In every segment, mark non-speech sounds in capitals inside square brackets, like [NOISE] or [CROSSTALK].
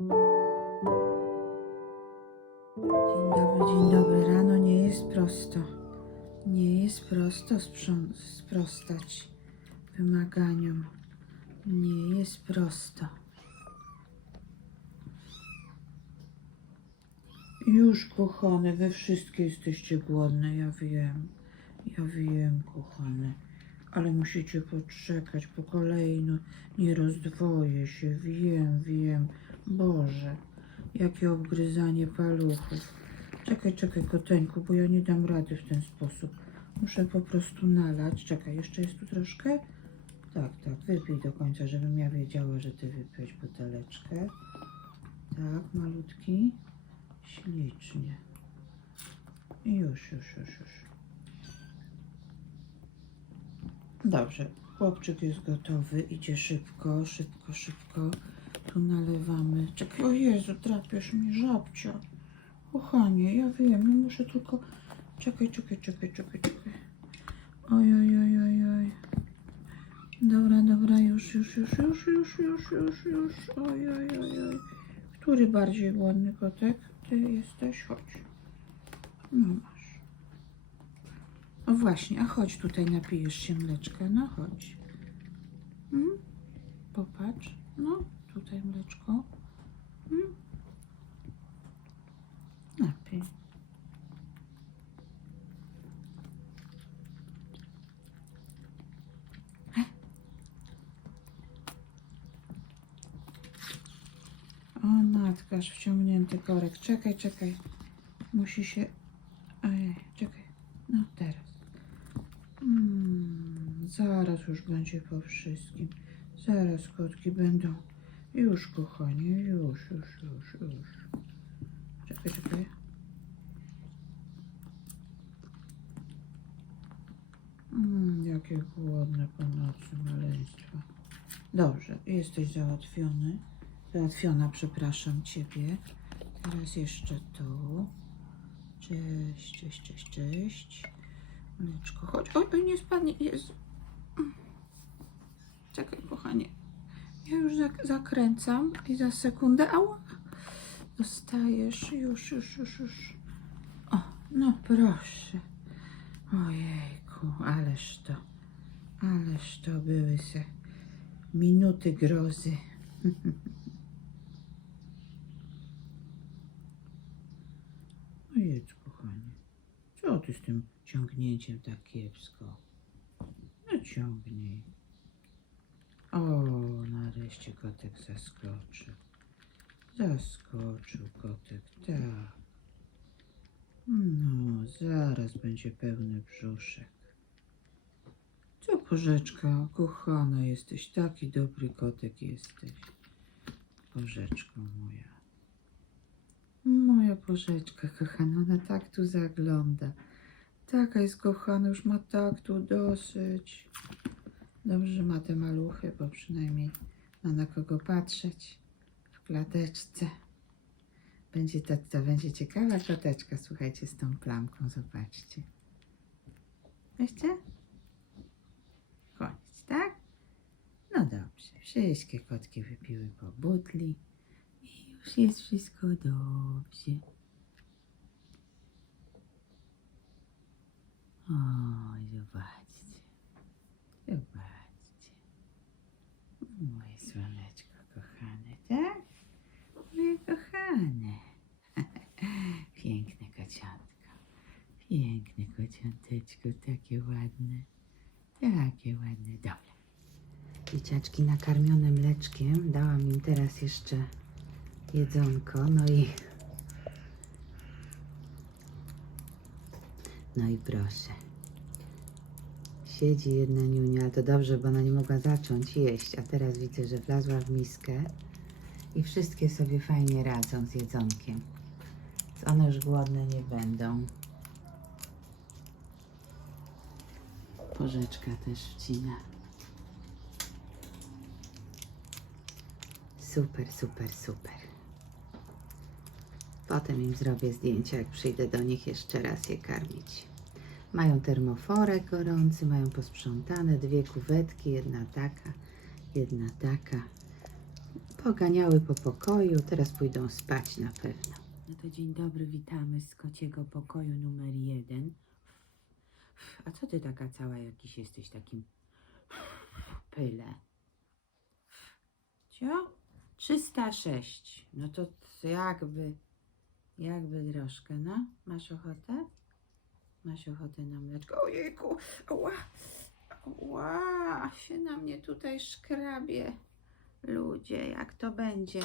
Dzień dobry, dzień dobry. Rano nie jest prosto. Nie jest prosto sprostać wymaganiom. Nie jest prosto. Już, kochane, wy wszystkie jesteście głodne, ja wiem. Ja wiem, kochane. Ale musicie poczekać po kolei, no nie rozdwoję się, wiem, wiem. Boże, jakie obgryzanie paluchów. Czekaj, czekaj, koteńku, bo ja nie dam rady w ten sposób. Muszę po prostu nalać. Czekaj, jeszcze jest tu troszkę? Tak, tak, wypij do końca, żebym ja wiedziała, że ty wypiłeś buteleczkę. Tak, malutki. Ślicznie. I już, już, już, już. Dobrze, chłopczyk jest gotowy, idzie szybko, szybko, szybko. Tu nalewamy. Czekaj, o Jezu, trapiesz mi żabcia. Kochanie, ja wiem, no muszę tylko... Czekaj, czekaj, czekaj, czekaj, czekaj. Oj, oj, oj, oj, oj. Dobra, dobra, już, już, już, już, już, już, już, już. Oj, oj, oj, oj. Który bardziej głodny kotek? Ty jesteś, chodź. No masz. O właśnie, a chodź tutaj, napijesz się mleczka. No chodź. Mm? Popatrz. No, tutaj mleczko. Mm? Napij. O matkaż, wciągnięty korek. Czekaj, czekaj. Musi się... Ej, czekaj. No teraz. Mm, zaraz już będzie po wszystkim. Zaraz kotki będą. Już, kochanie, już, już, już, już. Czekaj, czekaj. Mm, jakie głodne po nocy maleństwa. Dobrze, jesteś załatwiony. Załatwiona, przepraszam Ciebie. Teraz jeszcze tu. Cześć, cześć, cześć, cześć. Mleczko, chodź. Oj, oj, nie spadnie. Jezu. Czekaj, kochanie. Ja już zak zakręcam i za sekundę, ała, dostajesz. Już, już, już, już. O, no proszę. Ojejku, ależ to, ależ to były se minuty grozy. [LAUGHS] No jedz, kochanie. Co ty z tym ciągnięciem tak kiepsko? No ciągnij. O, nareszcie kotek zaskoczył. Zaskoczył kotek, tak. No, zaraz będzie pełny brzuszek. Co, porzeczka, kochana jesteś, taki dobry kotek jesteś. Porzeczko moja. Moja porzeczka, kochana, ona tak tu zagląda. Taka jest kochana, już ma tak tu dosyć. Dobrze, że ma te maluchy, bo przynajmniej ma na kogo patrzeć w klateczce. Będzie to, to będzie ciekawa koteczka, słuchajcie, z tą plamką, zobaczcie. Weźcie? Koniec, tak? No dobrze, wszystkie kotki wypiły po butli i już jest wszystko dobrze. Oj. Zobaczcie. Kociąteczko, takie ładne. Takie ładne. Dobra. Dzieciaczki nakarmione mleczkiem. Dałam im teraz jeszcze jedzonko. No i... No i proszę. Siedzi jedna niunia, ale to dobrze, bo ona nie mogła zacząć jeść, a teraz widzę, że wlazła w miskę i wszystkie sobie fajnie radzą z jedzonkiem. One już głodne nie będą. Porzeczka też wcina. Super, super, super. Potem im zrobię zdjęcia, jak przyjdę do nich jeszcze raz je karmić. Mają termoforek gorący, mają posprzątane dwie kuwetki, jedna taka, jedna taka. Poganiały po pokoju, teraz pójdą spać na pewno. No to dzień dobry, witamy z kociego pokoju numer jeden. A co ty taka cała jakiś jesteś takim pyle? Cio? 306. No to jakby, jakby troszkę, no? Masz ochotę? Masz ochotę na mleczko? Ojejku, ała, ała, się na mnie tutaj szkrabie. Ludzie, jak to będzie?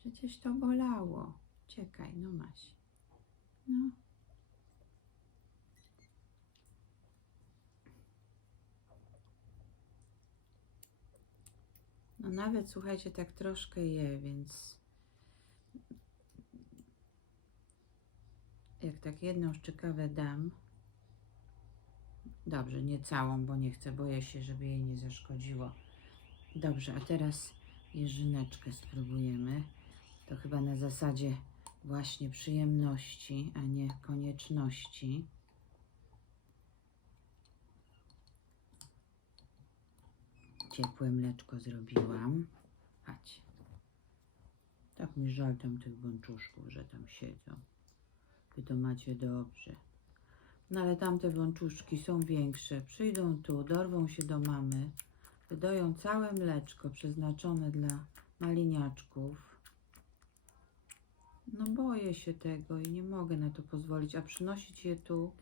Przecież to bolało. Czekaj, no masz. No. No nawet słuchajcie, tak troszkę je, więc jak tak jedną szczykawę dam, dobrze, nie całą, bo nie chcę, boję się, żeby jej nie zaszkodziło. Dobrze, a teraz jeżyneczkę spróbujemy. To chyba na zasadzie właśnie przyjemności, a nie konieczności. Ciepłe mleczko zrobiłam. Chodź. Tak mi żal tam tych bączuszków, że tam siedzą. Wy to macie dobrze. No ale tamte bączuszki są większe. Przyjdą tu, dorwą się do mamy. Wydoją całe mleczko przeznaczone dla maliniaczków. No boję się tego i nie mogę na to pozwolić, a przynosić je tu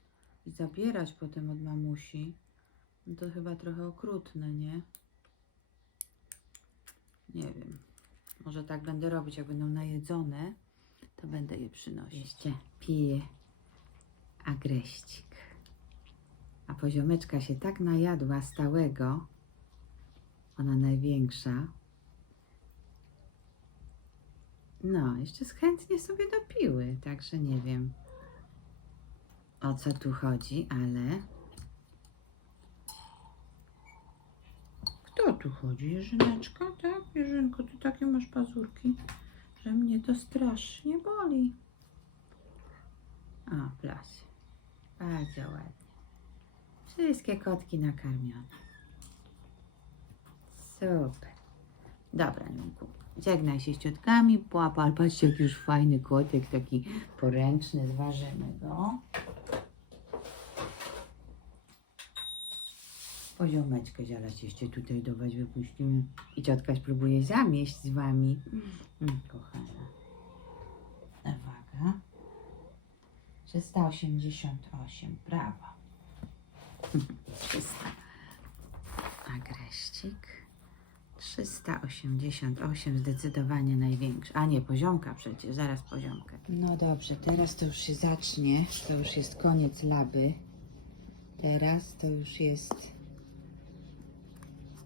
i zabierać potem od mamusi, no to chyba trochę okrutne, nie? Nie wiem. Może tak będę robić, jak będą najedzone, to będę je przynosić. Jeszcze piję agreścik. A poziomeczka się tak najadła stałego, ona największa. No, jeszcze chętnie sobie dopiły, także nie wiem o co tu chodzi, ale. Tu chodzi? Jerzyneczka, tak? Jerzynko, ty takie masz pazurki, że mnie to strasznie boli. O, proszę. Bardzo ładnie. Wszystkie kotki nakarmione. Super. Dobra, Nunku. Żegnaj się z ciotkami, płapa, ale patrzcie, jaki już fajny kotek, taki poręczny, zważymy go. Poziomeczkę zaraz jeszcze tutaj do was wypuścimy. I ciotka spróbuje zamieść z wami. Mm, kochana. Uwaga. 388, brawo. 300. Agreścik. 388 zdecydowanie największy. A nie, poziomka przecież, zaraz poziomkę. No dobrze, teraz to już się zacznie. To już jest koniec laby. Teraz to już jest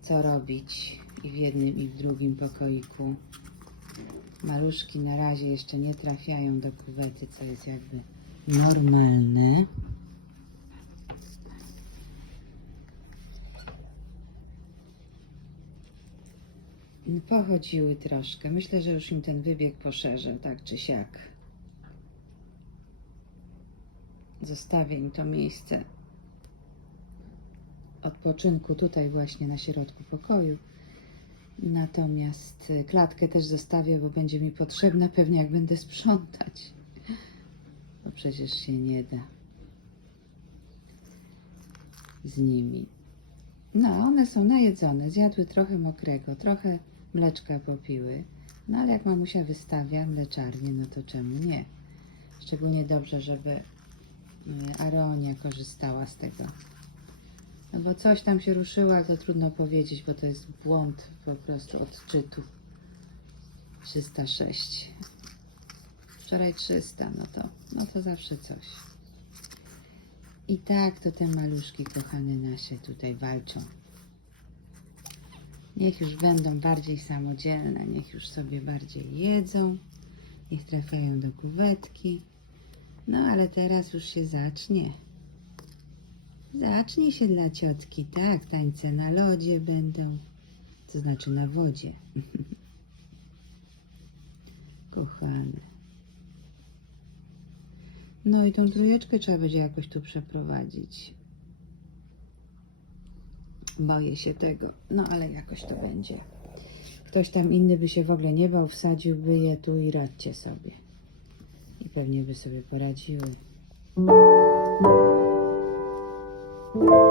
co robić i w jednym i w drugim pokoiku. Maluszki na razie jeszcze nie trafiają do kuwety, co jest jakby normalne. Pochodziły troszkę. Myślę, że już im ten wybieg poszerzę, tak czy siak. Zostawię im to miejsce odpoczynku tutaj właśnie na środku pokoju. Natomiast y, klatkę też zostawię, bo będzie mi potrzebna [LAUGHS] pewnie jak będę sprzątać. Bo przecież się nie da z nimi. No, one są najedzone, zjadły trochę mokrego, trochę mleczka popiły. No ale jak mamusia wystawia mleczarnię, no to czemu nie? Szczególnie dobrze, żeby y, Aronia korzystała z tego. No bo coś tam się ruszyło, ale to trudno powiedzieć, bo to jest błąd po prostu odczytu. 306. Wczoraj 300, no to, no to zawsze coś. I tak to te maluszki kochane nasze tutaj walczą. Niech już będą bardziej samodzielne, niech już sobie bardziej jedzą, niech trafiają do kuwetki. No ale teraz już się zacznie. Zacznie się dla ciotki, tak, tańce na lodzie będą, to znaczy na wodzie. [LAUGHS] Kochane. No i tą trójeczkę trzeba będzie jakoś tu przeprowadzić. Boję się tego, no ale jakoś to będzie. Ktoś tam inny by się w ogóle nie bał, wsadziłby je tu i radźcie sobie. I pewnie by sobie poradziły. Thank you